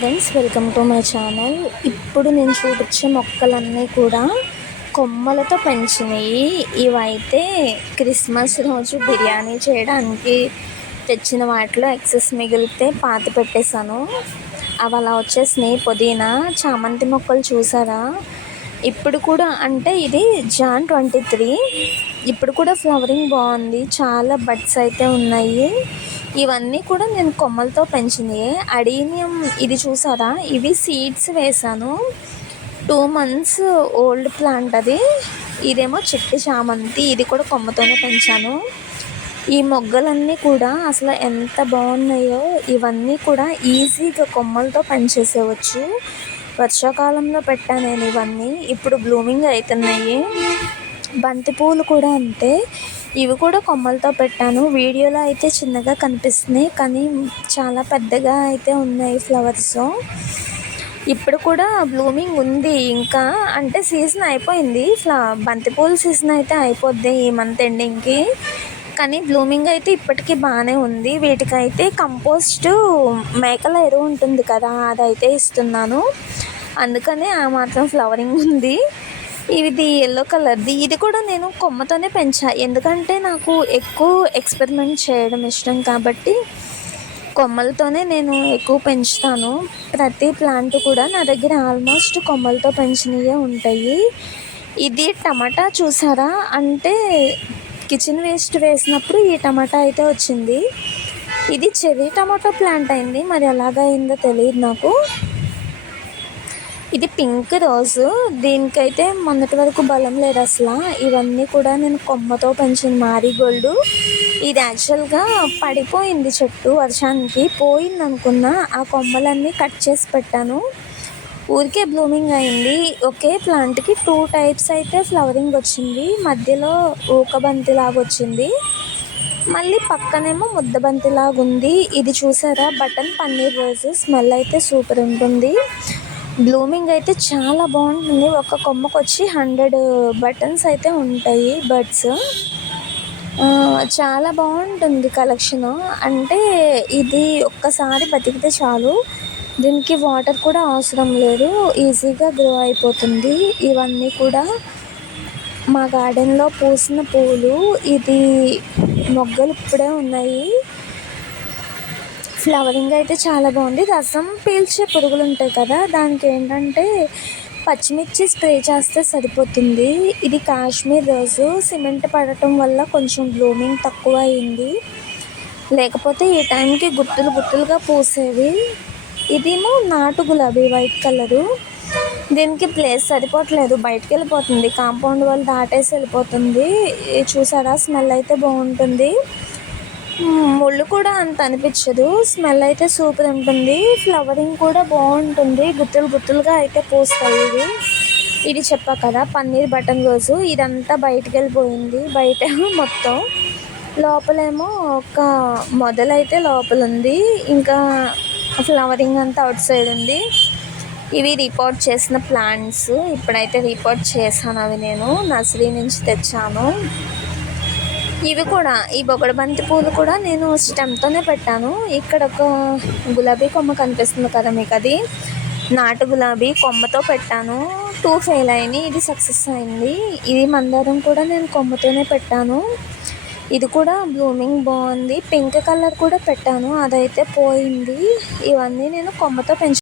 Friends, welcome to my channel. ఇప్పుడు నేను చూపించే మొక్కలన్నీ కూడా కొమ్మలతో పెంచినవి. ఇవైతే క్రిస్మస్ రోజు బిర్యానీ చేయడానికి తెచ్చిన వాటిలో ఎక్సెస్ మిగిలితే పాతి పెట్టేశాను. అవి అలా వచ్చేసినాయి. పుదీనా, చామంతి మొక్కలు చూసారా? ఇప్పుడు కూడా అంటే ఇది జాన్ 23. ఇప్పుడు కూడా ఫ్లవరింగ్ బాగుంది. చాలా బడ్స్ అయితే ఉన్నాయి. ఇవన్నీ కూడా నేను కొమ్మలతో పెంచినవి. అడీనియం ఇది చూసారా? ఇవి సీడ్స్ వేసాను. 2 months ఓల్డ్ ప్లాంట్ అది. ఇదేమో చిట్టి చామంతి, ఇది కూడా కొమ్మతోనే పెంచాను. ఈ మొగ్గలన్నీ కూడా అసలు ఎంత బాగున్నాయో. ఇవన్నీ కూడా ఈజీగా కొమ్మలతో పెంచేసేవచ్చు. వర్షాకాలంలో పెట్టాను నేను ఇవన్నీ. ఇప్పుడు బ్లూమింగ్ అవుతున్నాయి. బంతిపూలు కూడా అంతే. ఇవి కూడా కొమ్మలతో పెట్టాను. వీడియోలో అయితే చిన్నగా కనిపిస్తున్నాయి, కానీ చాలా పెద్దగా అయితే ఉన్నాయి ఫ్లవర్స్. ఇప్పుడు కూడా బ్లూమింగ్ ఉంది. ఇంకా అంటే సీజన్ అయిపోయింది. బంతిపూల సీజన్ అయితే అయిపోద్ది ఈ మంత్ ఎండింగ్కి. కానీ బ్లూమింగ్ అయితే ఇప్పటికీ బాగానే ఉంది. వీటికైతే కంపోస్ట్ మేకల ఎరువు ఉంటుంది కదా, అదైతే ఇస్తున్నాను. అందుకనే ఆ మాత్రం ఫ్లవరింగ్ ఉంది. ఇది ఎల్లో కలర్ది. ఇది కూడా నేను కొమ్మతోనే పెంచా, ఎందుకంటే నాకు ఎక్కువ ఎక్స్పెరిమెంట్ చేయడం ఇష్టం కాబట్టి కొమ్మలతోనే నేను ఎక్కువ పెంచుతాను. ప్రతి ప్లాంట్ కూడా నా దగ్గర ఆల్మోస్ట్ కొమ్మలతో పెంచినవే ఉంటాయి. ఇది టమాటా చూసారా? అంటే కిచెన్ వేస్ట్ వేసినప్పుడు ఈ టమాటా అయితే వచ్చింది. ఇది చెర్రీ టమాటో ప్లాంట్ అయింది. మరి ఎలాగైందో తెలియదు నాకు. ఇది పింక్ రోజు. దీనికైతే మొన్నటి వరకు బలం లేదు అసలు. ఇవన్నీ కూడా నేను కొమ్మతో పెంచిన మారీగోల్డ్. ఇది యాక్చువల్గా పడిపోయింది చెట్టు, వర్షానికి పోయింది అనుకున్నా. ఆ కొమ్మలన్నీ కట్ చేసి పెట్టాను. ఊరికే బ్లూమింగ్ అయింది. ఒకే ప్లాంట్కి 2 types అయితే ఫ్లవరింగ్ వచ్చింది. మధ్యలో ఊకబంతిలాగా వచ్చింది, మళ్ళీ పక్కనేమో ముద్దబంతిలాగా ఉంది. ఇది చూసారా? బటన్ పన్నీర్ రోజు. స్మెల్ అయితే సూపర్ ఉంటుంది. బ్లూమింగ్ అయితే చాలా బాగుంటుంది. ఒక కొమ్మకు వచ్చి 100 బటన్స్ అయితే ఉంటాయి, బర్డ్స్. చాలా బాగుంటుంది కలెక్షను. అంటే ఇది ఒక్కసారి బతికితే చాలు. దీనికి వాటర్ కూడా అవసరం లేదు, ఈజీగా గ్రో అయిపోతుంది. ఇవన్నీ కూడా మా గార్డెన్లో పూసిన పూలు. ఇది మొగ్గలు ఇప్పుడే ఉన్నాయి. ఫ్లవరింగ్ అయితే చాలా బాగుంది. రసం పీల్చే పురుగులు ఉంటాయి కదా, దానికి ఏంటంటే పచ్చిమిర్చి స్ప్రే చేస్తే సరిపోతుంది. ఇది కాశ్మీర్ రోజు. సిమెంట్ పడటం వల్ల కొంచెం బ్లూమింగ్ తక్కువ అయింది, లేకపోతే ఈ టైంకి గుత్తులు గుత్తులుగా పూసేవి. ఇదేమో నాటు గులాబీ, వైట్ కలరు. దీనికి ప్లేస్ సరిపోవట్లేదు, బయటకు వెళ్ళిపోతుంది. కాంపౌండ్ వాళ్ళు దాటేసి వెళ్ళిపోతుంది. చూసారా? స్మెల్ అయితే బాగుంటుంది. ముళ్ళు కూడా అంత అనిపించదు. స్మెల్ అయితే సూపర్ ఉంటుంది. ఫ్లవరింగ్ కూడా బాగుంటుంది. గుత్తులు గుత్తులుగా అయితే పూస్తాయి ఇవి. ఇది చెప్పా కదా, పన్నీర్ బటన్ రోజు. ఇదంతా బయటికి వెళ్ళిపోయింది. బయట మొత్తం, లోపలేమో ఒక మొదలైతే లోపల ఉంది. ఇంకా ఫ్లవరింగ్ అంతా అవుట్ సైడ్ ఉంది. ఇవి రిపోర్ట్ చేసిన ప్లాంట్స్. ఇప్పుడైతే రిపోర్ట్ చేశాను. అవి నేను నర్సరీ నుంచి తెచ్చాను. ఇవి కూడా, ఈ బొగడ బంతి పూలు కూడా నేను స్టెమ్తోనే పెట్టాను. ఇక్కడ ఒక గులాబీ కొమ్మ కనిపిస్తుంది కదా మీకు, అది నాటు గులాబీ కొమ్మతో పెట్టాను. 2 ఫెయిల్ అయినాయి, ఇది సక్సెస్ అయింది. ఇది మందారం కూడా నేను కొమ్మతోనే పెట్టాను. ఇది కూడా బ్లూమింగ్ బాగుంది. పింక్ కలర్ కూడా పెట్టాను, అదైతే పోయింది. ఇవన్నీ నేను కొమ్మతో